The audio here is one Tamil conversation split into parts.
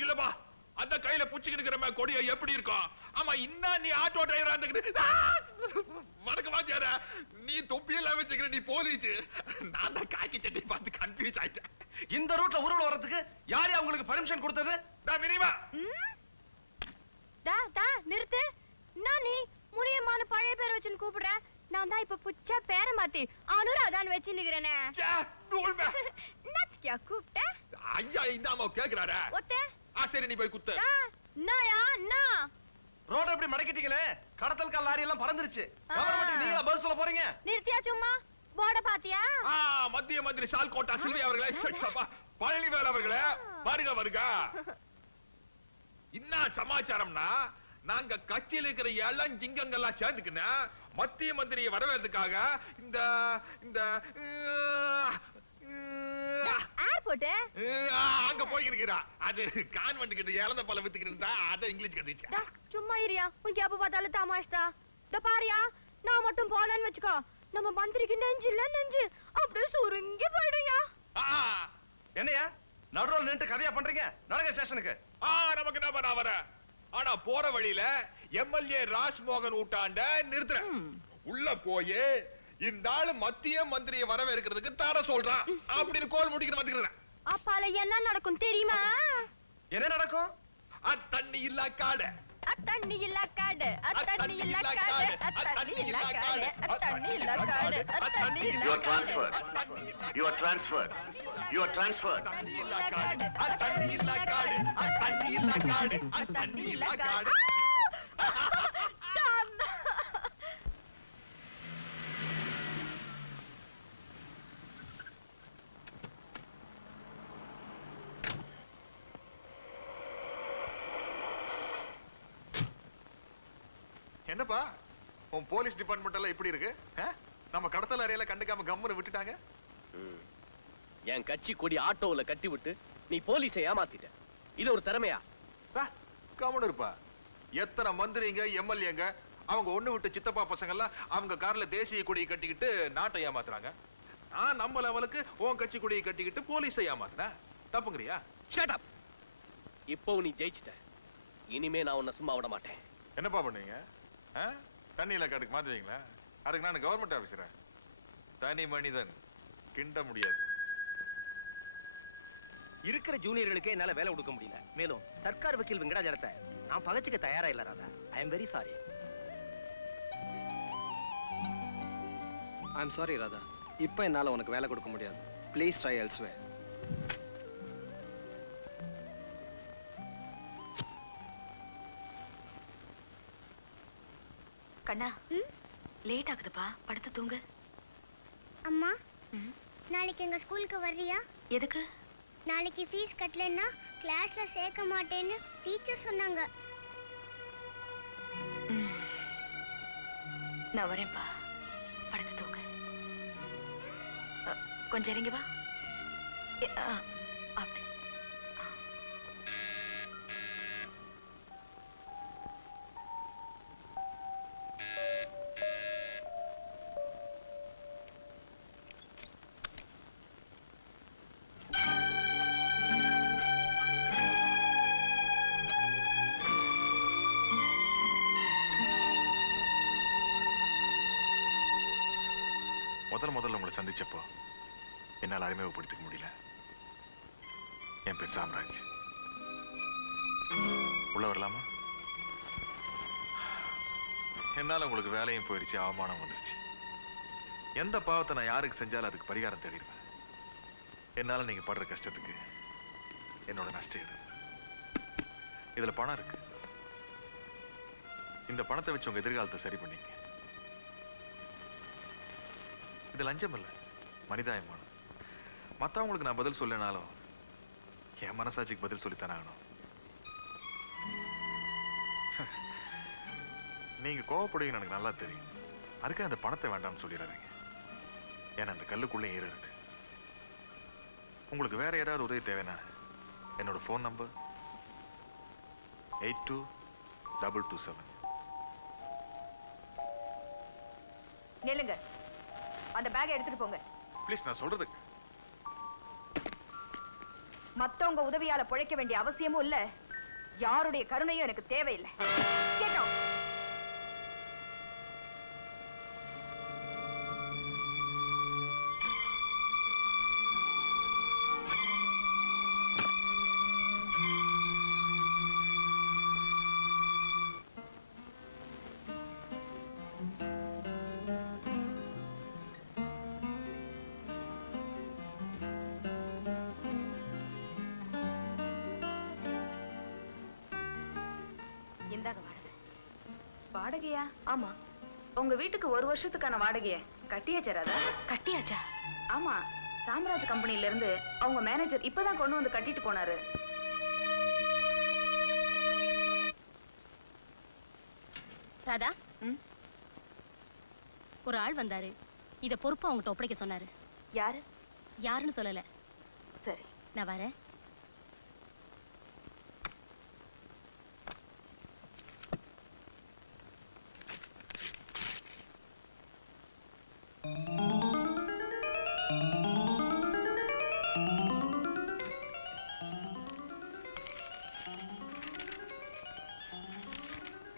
இல்லப்பா, அந்த கையில புடிச்சுக்கிற கொடிய எப்படி இருக்கும்? ஆமா, இன்னும் நீ ஆட்டோ டிரைவரா இருந்துக்கிட்டு வணக்கம் வாத்தியார, நீ தொப்பியெல்லாம் வச்சுக்கிற, நீ போலீஸ். நான் தான் காக்கி சட்டை பார்த்து கன்ஃபியூஸ் ஆயிட்டேன். இந்த ரூட்ல ஊர்வலம் வர்றதுக்கு யாரு உங்களுக்கு பர்மிஷன் கொடுத்தது? மினிமா நிறுத்து. நான் நீ முனியமான பழைய பேர் வச்சுன்னு கூப்பிடுறேன். நான் தான் இப்ப புச்சா பேர மாத்தி அனுராதான் வச்சு நிக்கிறேனே. கூப்பிட்ட ஐயா இந்தாமா கேக்குறாரா? சரி, நீ போய் குத்து. ரோட எப்படி மடக்கிட்டீங்களே? கடத்தல் கால் லாரி எல்லாம் பறந்துருச்சு. கவர்மெண்ட்டுக்கு நீங்களா பதில் சொல்ல போறீங்க? நிறுத்தியா சும்மா? போர்ட பாத்தியா? மத்திய மந்திரி ஷால் கோட்டா சில்வி அவர்களே, பழனிவேல் அவர்களே, வருக வருக. என்ன சமாச்சாரம்னா, நாங்க கட்சியில் இருக்கிற இளஞ்சிங்கங்கள்லாம் சேர்ந்துக்கினா மத்திய மந்திரியை வரவேற்கிறதுக்காக இந்த இந்த அங்க போயிருக்கிறா. அது கான்வென்ட் கிட்ட இழந்த பல வித்துக்கிட்டு அத இங்கிலீஷ் கத்துச்சா. சும்மா இரியா, உனக்கு எப்ப பார்த்தாலும் தமாஷ்தா. இந்த பாரியா, நான் மட்டும் போனேன்னு வச்சுக்கோ, நம்ம மந்திரிக்கு நெஞ்சில்ல நெஞ்சு அப்படியே சுருங்கி போயிடுயா. என்னையா நடுரோல் நின்று கதையா பண்றீங்க? நடங்க ஸ்டேஷனுக்கு. நமக்கு என்ன பண்ண வர? ஆனா போற வழியில எம்எல்ஏ ராஜ்மோகன் ஊட்டாண்ட நிறுத்துறேன். உள்ள போய் இந்த ஆளு மத்திய மந்திரியை வரவேற்கிறதுக்கு தர சொல்றான் அப்படின்னு கோல் முடிக்கிற மாட்டேங்கிறேன். அப்பால என்ன நடக்கும் தெரியுமா? என்ன நடக்கும்? தண்ணி இல்ல காடு, தண்ணி இல்ல காடு, தண்ணி இல்ல காடு, தண்ணி இல்ல காடு, தண்ணி இல்ல காடு, தண்ணி இல்ல You are transferred. You are transferred. You are transferred. தண்ணி இல்ல காடு, தண்ணி இல்ல காடு, தண்ணி இல்ல காடு, தண்ணி இல்ல காடு. என்னப்பா உன் போலீஸ் டிபார்ட்மெண்ட் எல்லாம் எப்படி இருக்கு? நம்ம கடத்தல் அறையில கண்டுக்காம கம்முன்னு விட்டுட்டாங்க. என் கட்சி கொடி ஆட்டோல கட்டி விட்டு நீ போலீஸை ஏமாத்திட்ட. இது ஒரு திறமையா? கம்முன்னு இருப்பா. எத்தனை மந்திரிங்க எம்எல்ஏங்க அவங்க ஒண்ணு விட்டு சித்தப்பா பசங்க எல்லாம் அவங்க கார்ல தேசிய கொடியை கட்டிக்கிட்டு நாட்டை ஏமாத்துறாங்க. நான் நம்ம லெவலுக்கு உன் கட்சி கொடியை கட்டிக்கிட்டு போலீஸை ஏமாத்துறேன். தப்புங்கறியா? Shut up. இப்போ நீ ஜெயிச்சிட்ட. இனிமே நான் உன்னை சும்மா விட மாட்டேன். என்னப்பா பண்ணுவீங்க? தண்ணியில காட்டுக்கு மாத்துவீங்களா? அதுக்கு நான் கவர்மெண்ட் ஆபீசரா? தனி மனிதன் கிண்ட முடியாது. இருக்கிற ஜூனியர்களுக்கே என்னால வேலை கொடுக்க முடியல. மேலும் சர்க்கார் வக்கீல் வெங்கடாஜலத்தை நான் பகச்சுக்க தயாரா இல்ல Radha. I am very sorry. I am sorry Radha. இப்போ என்னால உனக்கு வேலை கொடுக்க முடியாது. Please try elsewhere. கண்ணா, லேட் ஆகுதுப்பா, படுத்து தூங்கு. அம்மா, நாளைக்கு எங்க ஸ்கூலுக்கு வர்றியா? எதுக்கு? நாளைக்கு ஃபீஸ் கட்டலன்னா கிளாஸ்ல சேர்க்க மாட்டேன்னு டீச்சர் சொன்னாங்க. நான் வரேன்ப்பா, படுத்து தூங்கு. கொஞ்சம் இறங்கி வா. அப்படி முதல்ல உங்களை சந்திச்சப்போ என்னால் அறிமுகப்படுத்திக்க முடியல. என் பேர் சாம்ராஜ். உள்ள வரலாமா? என்னால உங்களுக்கு வேலையும் போயிடுச்சு, அவமானம் வந்துருச்சு. எந்த பாவத்தை நான் யாருக்கு செஞ்சாலும் அதுக்கு பரிகாரம் தேடிடுவேன். என்னால நீங்க படுற கஷ்டத்துக்கு என்னோட நஷ்டம் இது. இதுல பணம் இருக்கு. இந்த பணத்தை வச்சு உங்க எதிர்காலத்தை சரி பண்ணீங்க. இது லஞ்சம் இல்ல, மனிதாயமானம். மத்தவங்களுக்கு நான் பதில் சொல்லனாலும் என் மனசாட்சிக்கு பதில் சொல்லித்தானே ஆகணும். நீங்க கோவப்படுவீங்க எனக்கு நல்லா தெரியும். அதுக்காக அந்த பணத்தை வேண்டாம்னு சொல்லிடுறீங்க. ஏன்னா அந்த கல்லுக்குள்ளே ஈரம் இருக்கு. உங்களுக்கு வேற ஏதாவது உதவி தேவைன்னா என்னோட போன் நம்பர் 8227. நில்லுங்க. அந்த பேக்கை எடுத்துட்டு போங்க. ப்ளீஸ், நான் சொல்றதுக்கு. மத்தவங்க உதவியால பிழைக்க வேண்டிய அவசியமும் இல்ல, யாருடைய கருணையும் எனக்கு தேவையில்லை. கேட்டோம். வாடகையா? ஆமா. உங்க வீட்டுக்கு 1 வருஷத்துக்கான வாடகைய கட்டியாச்சா ராதா? கட்டியாச்சா? ஆமா, சாம்ராஜ் கம்பெனில இருந்து அவங்க மேனேஜர் இப்பதான் கொண்டு வந்து கட்டிட்டு போனாரு. ராதா, ஒரு ஆள் வந்தாரு. இத பொறுப்பு அவங்ககிட்ட ஒப்படைக்க சொன்னாரு. யாரு? யாருன்னு சொல்லல. சரி, நான் வரேன்.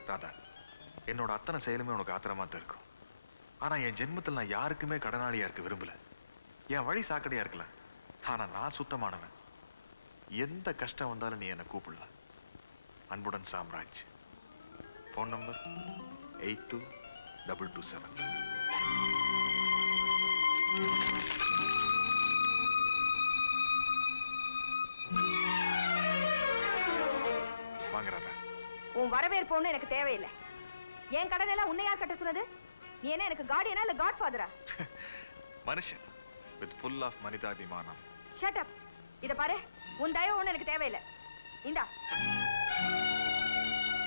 ராதா, என்னோட அத்தனை செயலுமே உனக்கு ஆத்திரமா தான் இருக்கும். ஆனா என் ஜென்மத்தில் நான் யாருக்குமே கடனாளியா இருக்க விரும்பல. என் வழி சாக்கடையா இருக்கலாம், ஆனா நான் சுத்தமானவன். எந்த கஷ்டம் வந்தாலும் நீ என்னை கூப்பிடலாம். அன்புடன் சாம்ராஜ். Phone number 8227. வாங்க ராதா. உன் வரவேற்பு ஒண்ணு எனக்கு தேவையில்லை. என் கடன் எல்லாம் உன்னை யார் கட்ட சொன்னது? நீ என்ன எனக்கு கார்டியனா இல்ல காட்ஃபாதரா? மனுஷன் with full of மனிதாபிமானம். Shut up. இத பாரு, உன் தயவு ஒண்ணு எனக்கு தேவையில்லை. இந்தா.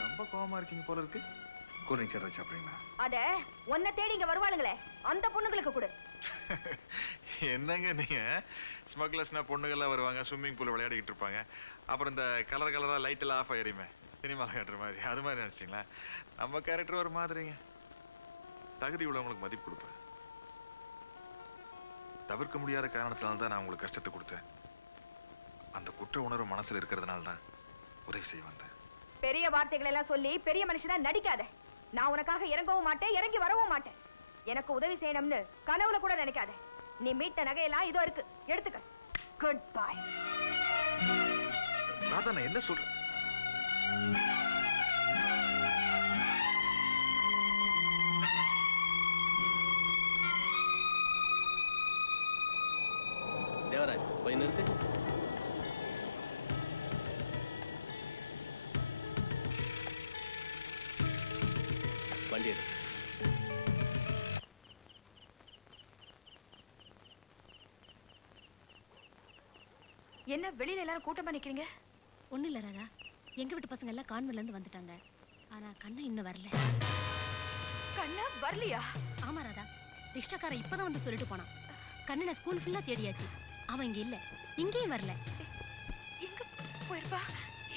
ரொம்ப கோவமா இருக்கீங்க போல இருக்கு. கூலிங் சார் சாப்பிடுறீங்களா? அட, உன்னை தேடி இங்க வருவாளுங்களே, அந்த பொண்ணுங்களுக்கு கொடு. என்னங்க நீங்க? ஸ்மக்லர்ஸ்னா பொண்ணுங்கெல்லாம் வருவாங்க, ஸ்விம்மிங் பூல் விளையாடிக்கிட்டு இருப்பாங்க. அப்புறம் இந்த கலர் கலரா லைட் எல்லாம் ஆஃப் ஆயிருமே, சினிமா காட்டுற மாதிரி, அது மாதிரி நினைச்சிங்களா? நம்ம கேரக்டர் ஒரு மாதிரிங்க. தகுதி உள்ளவங்களுக்கு மதிப்பு கொடுப்பேன். தவிர்க்க முடியாத காரணத்தினால தான் நான் உங்களுக்கு கஷ்டத்தை கொடுத்தேன். அந்த குற்ற உணர்வு மனசுல இருக்கிறதுனால தான் உதவி செய்ய வந்தேன். பெரிய வார்த்தைகள் எல்லாம் சொல்லி பெரிய மனுஷனா நடிக்காத. நான் உனக்காக இறங்கவும் மாட்டேன், இறங்கி வரவும் மாட்டேன். எனக்கு உதவி செய்யணும்னு கனவுல கூட நினைக்காத. நீ மீட்ட நகையெல்லாம் இதோ இருக்கு, எடுத்துக்க. Good bye. ராதா, நான் என்ன சொல்றேன்? தேவராஜ், போய் நிறுத்து. வண்டி எடு. என்ன வெளியில எல்லாரும் கூட்டமா நிக்கிறீங்க? ஒண்ணு இல்ல ராதா, எங்க வீட்டு பசங்க எல்லாம் கான்வென்ட்ல இருந்து வந்துட்டாங்க. ஆனா கண்ணா இன்னும் வரல. கண்ணா வரலையா? ஆமா ராதா, ரிக்ஷாக்கார இப்பதான் வந்து சொல்லிட்டு போனான். கண்ணனை ஸ்கூல் ஃபுல்லா தேடியாச்சு, அவன் இங்க இல்ல, இங்கேயும் வரல. எங்க போயிருப்பா?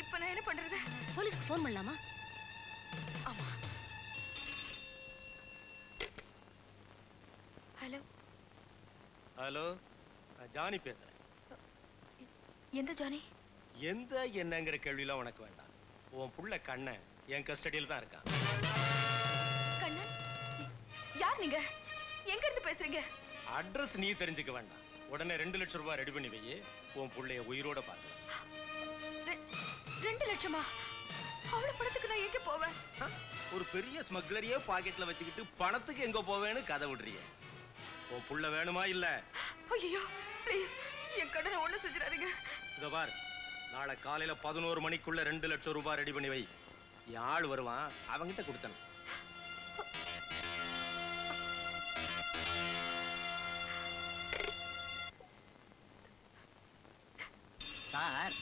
இப்ப நான் என்ன பண்றது? போலீஸ்க்கு ஃபோன் பண்ணலாமா? ஆமா. ஹலோ. ஹலோ, ஜானி பேசுறேன். எந்த ஜானி? எந்த என்னங்கிற கேள்விலாம் உனக்கு வேண்டாம். உன் புள்ள கண்ணன் என் கஸ்டடியில் தான் இருக்கான். கண்ணன்? யார் நீங்க? எங்க இருந்து பேசுறீங்க? அட்ரஸ் நீ தெரிஞ்சுக்க வேண்டாம். உடனே 2 லட்சம் ரூபாய் ரெடி பண்ணி வை. உன் புள்ளைய உயிரோட பார்த்து. 2 லட்சமா? அவ்வளவு பணத்துக்கு நான் எங்க போவேன்? ஒரு பெரிய ஸ்மக்லரையே பாக்கெட்ல வச்சுக்கிட்டு பணத்துக்கு எங்க போவேன்னு கதை விடுறீங்க. உன் புள்ள வேணுமா இல்ல? ஐயோ, ப்ளீஸ் என் கடனை ஒண்ணு செஞ்சிடாதீங்க. இதோ பார், நாளை காலையில 11 மணிக்குள்ள 2 லட்சம் ரூபாய் ரெடி பண்ணி வை. என் ஆள் வருவான், அவங்கிட்ட கொடுத்தனும். சார்,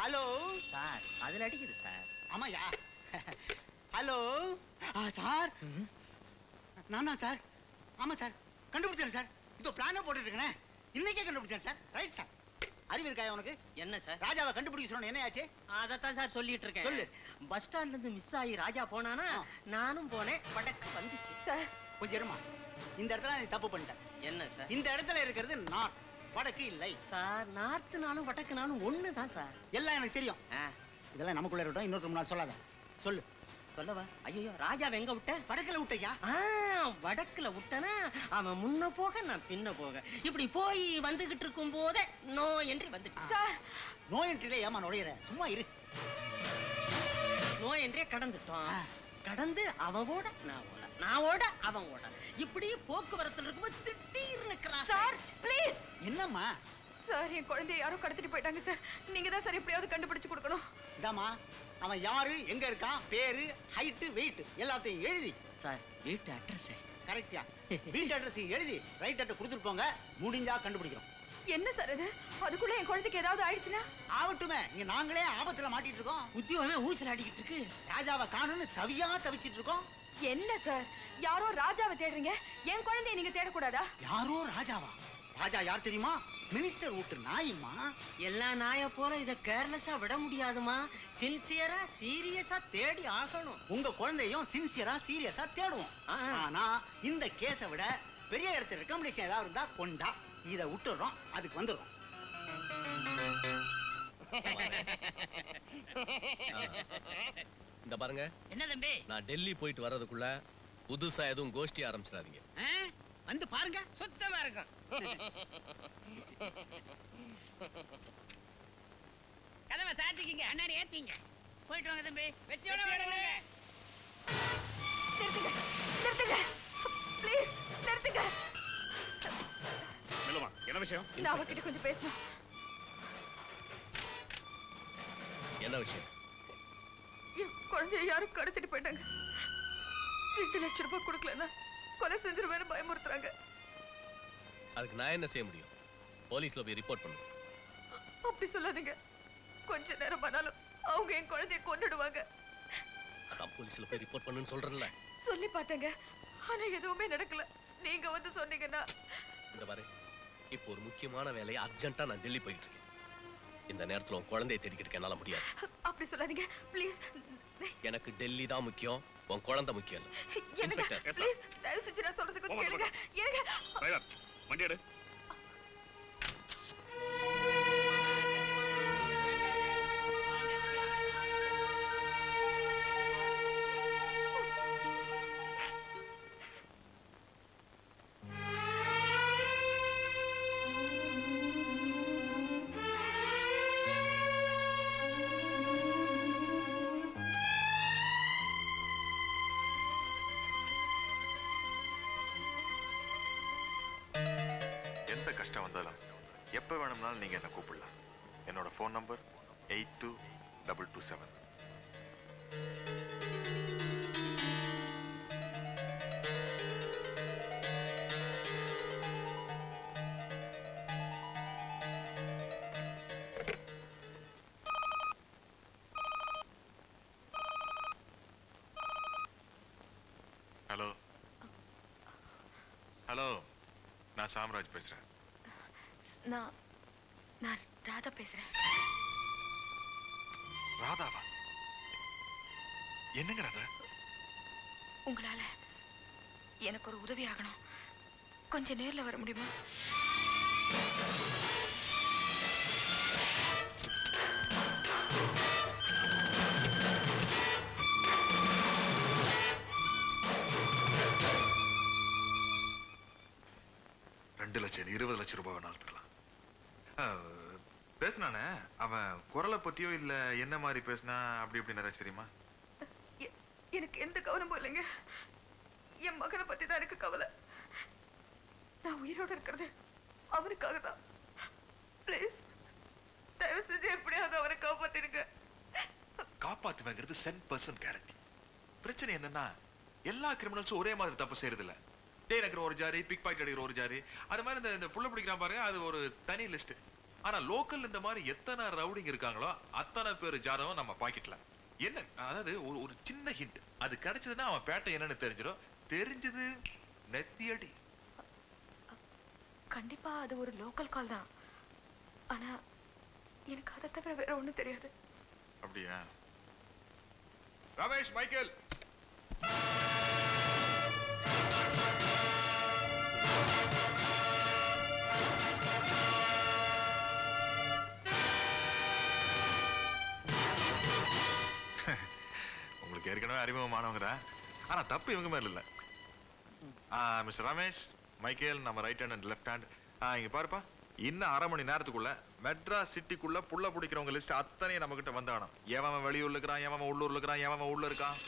ஹலோ சார், அதுல அடிக்குது சார். ஆமாயா. ஹலோ சார், நான் தான் சார். ஆமா சார், கண்டுபிடிச்சேன் சார். இதோ பிளானே போட்டுட்டு இருக்கேன். இன்னைக்கே கண்டுபிடிச்சேன் சார். Right sir. அறிவு இருக்காயா உனக்கு? என்ன சார்? ராஜாவை கண்டுபிடிக்க சொன்ன என்ன ஆச்சு? அதத்தான் சார் சொல்லிட்டு இருக்கேன். சொல்லு. பஸ் ஸ்டாண்ட்ல இருந்து மிஸ் ஆகி ராஜா போனானா, நானும் போனேன். படக்கு வந்துச்சு. சார் கொஞ்சம் இருமா. இந்த இடத்துல நீ தப்பு பண்ணிட்ட. என்ன சார்? இந்த இடத்துல இருக்கிறது நார்த், வடக்கு இல்லை சார். நார்த்துனாலும் வடக்குனாலும் ஒண்ணுதான் சார். எல்லாம் எனக்கு தெரியும். இதெல்லாம் நமக்குள்ள இருக்கட்டும், இன்னொருத்தர் முன்னாடி சொல்லாத. சொல்லு. சொல்லவா? ஐயோ, ராஜாவை எங்க விட்ட? வடக்குல விட்டையா? வடக்குல விட்டனா அவன் முன்ன போக நான் பின்ன போக, இப்படி போய் வந்துகிட்டு இருக்கும் போதே நோ என்ட்ரி வந்துச்சு. சார் நோ என்ட்ரில ஏமா நுழையிற? சும்மா இரு. நோ என்ட்ரியே கடந்துட்டோம். கடந்து அவன் ஓட நான் ஓட, நான் ஓட அவன் ஓட, இப்படி போக்குவரத்துல இருக்கும்போது திடீர்னு கிராஸ். Sir please. என்னம்மா? சார் என் குழந்தைய யாரோ கடத்திட்டு போயிட்டாங்க சார். நீங்க தான் சார் எப்படியாவது கண்டுபிடிச்சு கொடுக்கணும். இதாம்மா, அவன் யாரு, எங்க இருக்கான், பேரு, ஹைட், வெயிட் எல்லாத்தையும் எழுதி. சார் வீட்டு அட்ரஸ் கரெக்டா? வீட்டு அட்ரஸையும் எழுதி ரைட் அட்ரஸ் கொடுத்துட்டு போங்க. முடிஞ்சா கண்டுபிடிக்கிறோம். என்ன சார் இது? அதுக்குள்ள என் குழந்தைக்கு ஏதாவது ஆயிடுச்சுன்னா? ஆகட்டுமே, இங்க நாங்களே ஆபத்துல மாட்டிட்டு இருக்கோம். உத்தியோகமே ஊசல் அடிக்கிட்டு இருக்கு. ராஜாவை காணும்னு தவிச்சிட்டு இருக்கோம். என்ன சார், யாரோ ராஜாவை தேடுறீங்க, என் குழந்தைய நீங்க தேடக்கூடாதா? யாரோ ராஜாவா? ராஜா யார் தெரியுமா? மினிஸ்டர் வீட்டு நாயுமா. எல்லா நாய போல இத கேர்லெஸ்ஸா விட முடியாதுமா. சின்சியரா சீரியஸா தேடி ஆகணும். உங்க குழந்தையும் சின்சியரா சீரியஸா தேடுவோம். ஆனா இந்த கேஸ விட பெரிய இடத்துல ரெக்கமெண்டேஷன் ஏதாவது இருந்தா கொண்டா. இத விட்டுறோம், அதுக்கு வந்துடுறோம். இந்த பாருங்க. என்ன தம்பி? நான் டெல்லி போயிட்டு வர்றதுக்குள்ள புதுசா எதுவும் கோஷ்டி ஆரம்பிச்சிடாதீங்க. வந்து பாருங்க, சுத்தமா இருக்கும். கதவை சாத்திக்கிங்க, அண்ணாடி ஏத்திங்க. போயிட்டு வாங்க தம்பி. வெற்றியோட வாங்க. நிறுத்துங்க, நிறுத்துங்க ப்ளீஸ், நிறுத்துங்க. மெல்லுமா, என்ன விஷயம்? நான் அவர்கிட்ட கொஞ்சம் பேசணும். என்ன விஷயம்? என் குழந்தைய யாரும் கடத்திட்டு போயிட்டாங்க. 2 லட்சம் ரூபாய் கொடுக்கலன்னா கொலை செஞ்சிருவேன்னு பயமுறுத்துறாங்க. அதுக்கு நான் என்ன செய்ய முடியும்? போலீஸ்ல போய் ரிப்போர்ட் பண்ணு. அப்படி சொல்லாதீங்க. கொஞ்ச நேரம் ஆனாலும் அவங்க என் குழந்தைய கொன்னுடுவாங்க. அதான் போலீஸ்ல போய் ரிப்போர்ட் பண்ணுன்னு சொல்றேன்ல. சொல்லி பார்த்தேங்க, ஆனா எதுவுமே நடக்கல. நீங்க வந்து சொன்னீங்கன்னா. இந்த பாரு, இப்போ ஒரு முக்கியமான வேலையை அர்ஜென்ட்டா நான் டெல்லி போயிட்டு இருக்கேன். இந்த நேரத்துல உன் குழந்தையை தேடிக்கிட்டு என்னால முடியாது. அப்படி சொல்லாதீங்க ப்ளீஸ். எனக்கு டெல்லி தான் முக்கியம், உன் குழந்தை முக்கியம் இல்ல. இன்ஸ்பெக்டர் ப்ளீஸ் தயவு செஞ்சு நான் சொல்றது கொஞ்சம் கேளுங்க. டிரைவர், வண்டி எடு. எந்த கஷ்டம் வந்தாலும் எப்ப வேணும்னாலும் நீங்க என்ன கூப்பிடலாம். என்னோட ஃபோன் நம்பர் 8227. ஹலோ ஹலோ, நான் சாம்ராஜ் பேசுறேன். நான் ராதா பேசுறேன். ராதாவா? என்னங்க ராதா? உங்களால எனக்கு ஒரு உதவி ஆகணும். கொஞ்சம் நேர்ல வர முடியுமா? லட்சம் 20 லட்சம் ரூபாய் வேணாலும் தரலாம். பேசினானே அவன் குரலை பத்தியோ இல்ல என்ன மாதிரி பேசினா அப்படி இப்படி நிறைய தெரியுமா? எனக்கு எந்த கவனமும் இல்லைங்க. என் மகனை பத்தி தான் எனக்கு கவலை. நான் உயிரோட இருக்கிறது அவனுக்காக தான். ப்ளீஸ் தயவு செஞ்சு எப்படியாவது அவனை காப்பாத்திருங்க. காப்பாத்துவேங்கிறது 100% கேரண்டி. பிரச்சனை என்னன்னா எல்லா கிரிமினல்ஸும் ஒரே மாதிரி தப்பு செய்யறது இல்ல. டே நக்கிற ஒரு ஜாரி, பிக் பாக்கெட் அடிக்கிற ஒரு ஜாரி, அது மாதிரி இந்த புள்ள பிடிக்கிறான் பாருங்க, அது ஒரு தனி லிஸ்ட். ஆனா லோக்கல் இந்த மாதிரி எத்தனை ரவுடிங் இருக்காங்களோ அத்தனை பேர் ஜாதகம் நம்ம பாக்கெட்ல. என்ன அதாவது ஒரு சின்ன ஹிண்ட் அது கிடைச்சதுன்னா அவன் பேட்டை என்னன்னு தெரிஞ்சிடும். தெரிஞ்சது நெத்தியடி. கண்டிப்பா அது ஒரு லோக்கல் கால் தான். ஆனா எனக்கு அதை தவிர வேற ஒண்ணும் தெரியாது. அப்படியா? ரமேஷ், மைக்கேல், உங்களுக்கு ஏற்கனவே அறிமுகமானவங்க, ஆனா தப்பு இவங்க மேல இல்ல. மிஸ்டர் ரமேஷ், மைக்கேல், நம்ம right hand and left hand. இங்க பாருப்பா, இன்னும் 1/2 மணி நேரத்துக்குள்ள மெட்ராஸ் சிட்டிக்குள்ள புள்ள பிடிக்கிறவங்க லிஸ்ட் அத்தனையும் நம்ம கிட்ட வந்தாகணும். எவன் வெளியூர்ல இருக்கிறான், எவன் உள்ளூர்ல இருக்கிறான், எவன் உள்ள இருக்கான்.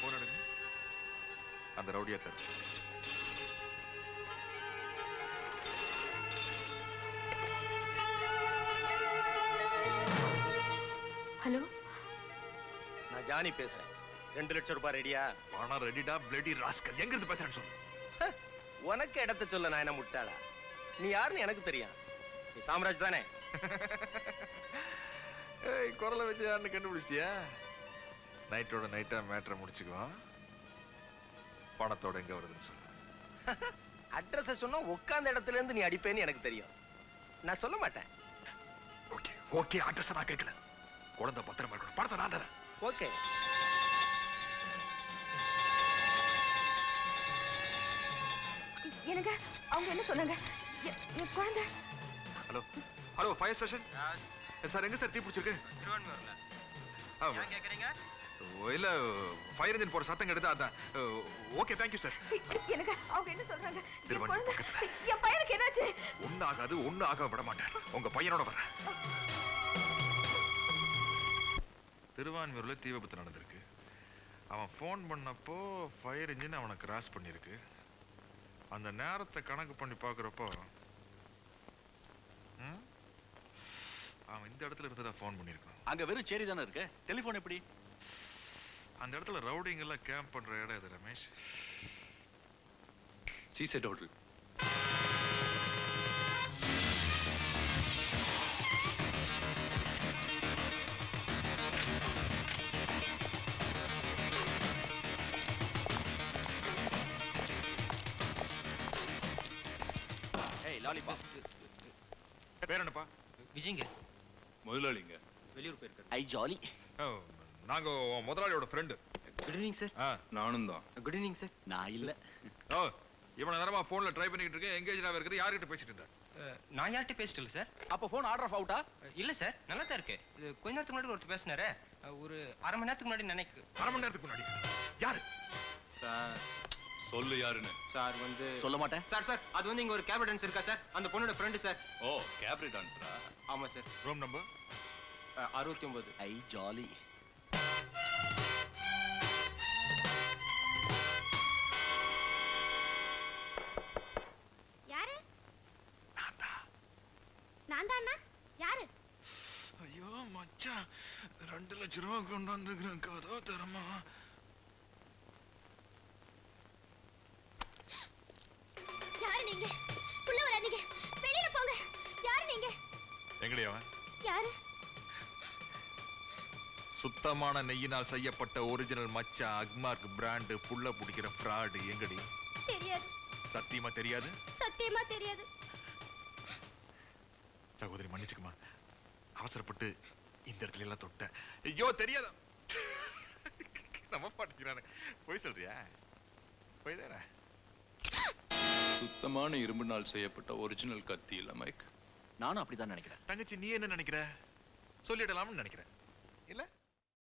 போன் எடுங்க. அந்த ரவுடியா தரு. ஹலோ, நான் ஜானி பேசுறேன். 2 லட்சம் ரூபாய் ரெடியா? பணம் ரெடிடா, பிளடி ராஸ்கல். எங்க இருந்து பேசுறேன்னு சொல்லு. உனக்கு இடத்த சொல்ல நான் என்ன முட்டாளா? நீ யாருன்னு எனக்கு தெரியும். நீ சாம்ராஜ் தானே? ஏய், குரலை வச்சு யாருன்னு கண்டுபிடிச்சிட்டியா? நைட்டோட நைட்டா மேட்டரை முடிச்சுக்குவோம். பணத்தோட எங்க வருதுன்னு சொல்லு. அட்ரஸ் சொன்னா உட்கார்ந்த இடத்துல இருந்து நீ அடிப்பேன்னு எனக்கு தெரியும். நான் சொல்ல மாட்டேன். ஓகே ஓகே, அட்ரஸ் நான் கேட்கல. குழந்தை பத்திரமா இருக்கணும். பணத்தை நான் தரேன். ஓகே. எனக்கு அவங்க என்ன சொன்னாங்க? என் குழந்தை. Hello hello, fire station sir. எங்க சார் தீ பிடிச்சிருக்கு? திருவான்மூர்ல. ஆமா. ஏன் கேக்குறீங்க? இல்ல, ஃபயர் இன்ஜின் போற சத்தம் கிடையாது, அதான். Okay, thank you sir. எனக்கு அவங்க என்ன சொல்றாங்க? என் திருவான்மூர் குழந்தை, பக்கத்துல. என் பையனுக்கு என்னாச்சு? ஒண்ணு ஆகாது, ஒண்ணு ஆக விட மாட்டேன். உங்க பையனோட வரேன். திருவான்மூர்ல தீ விபத்து நடந்திருக்கு. அவன் போன் பண்ணப்போ ஃபயர் இன்ஜின் அவனை கிராஸ் பண்ணிருக்கு. அந்த நேரத்தை கணக்கு பண்ணி பாக்குறப்போ அவன் இந்த இடத்துல இருந்துதான் போன் பண்ணிருக்கான். அங்க வெறும் சேரி தானே இருக்கு, டெலிபோன் எப்படி? அந்த இடத்துல ரவுடிங் எல்லாம் கேம்ப் பண்ற இடம் இது ரமேஷ். Seaside hotel. லாலிபாப். பேர் என்னப்பா? விஜய்ங்க. முதலாளிங்க வெளியூர் போயிருக்காரு. ஐ ஜாலி. நாங்க முதலாளியோட ஃப்ரெண்டு. Good evening sir. நானும் தான். Good evening sir. நான் இல்ல. இவனை நேரமா போன்ல ட்ரை பண்ணிட்டு இருக்கேன். எங்கேஜா இருக்குது. யார்கிட்ட பேசிட்டு இருந்தா? நான் யார்கிட்ட பேசிட்டு இல்ல சார். அப்ப போன் ஆர்டர் ஆஃப் அவுட்டா? இல்ல சார், நல்லா தான் இருக்கு. இது கொஞ்ச நேரத்துக்கு முன்னாடி ஒருத்தர் பேசினாரு. ஒரு 1/2 மணி நேரத்துக்கு முன்னாடி நினைக்கு. 1/2 மணி நேரத்துக்கு முன்னாடி யாரு? சார் சொல்லு யாருன்னு. சார் வந்து சொல்ல மாட்டேன். சார் அது வந்து இங்க ஒரு கேப் டான்ஸ் இருக்கா சார். அந்த பொண்ணோட ஃப்ரெண்ட் சார். ஓ, கேப்ரி டான்ஸரா? ஆமா சார். Room number 69. ஐ ஜாலி. யாரு? நான் தான். யாரு? ஐயோ மச்சான், 2 லட்சம் ரூபாய் கொண்டு வந்துக்கிறேன். கதோ தரமா? யாரு நீங்க? உள்ள வராதீங்க, வெளியில போங்க. யாரு நீங்க? எங்கடி அவன்? யாரு? சுத்தமான நெய்யினால் செய்யப்பட்ட ஒரிஜினல் மச்சா அக்மார்க் பிராண்ட் புள்ள பிடிக்கிற ஃப்ராடு. எங்கடி? தெரியாது. சத்தியமா தெரியாது? சத்தியமா தெரியாது. சகோதரி மன்னிச்சுக்குமா, அவசரப்பட்டு இந்த இடத்துல எல்லாம் தொட்டேன். ஐயோ தெரியாத. நம்ம பாட்டுக்கிறானே. போய் சொல்றியா? போய் தானே. சுத்தமான இரும்பினால் செய்யப்பட்ட ஒரிஜினல் கத்தி இல்ல மைக். நானும் அப்படிதான் நினைக்கிறேன். தங்கச்சி, நீ என்ன நினைக்கிற? சொல்லிடலாம்னு நினைக்கிறேன்.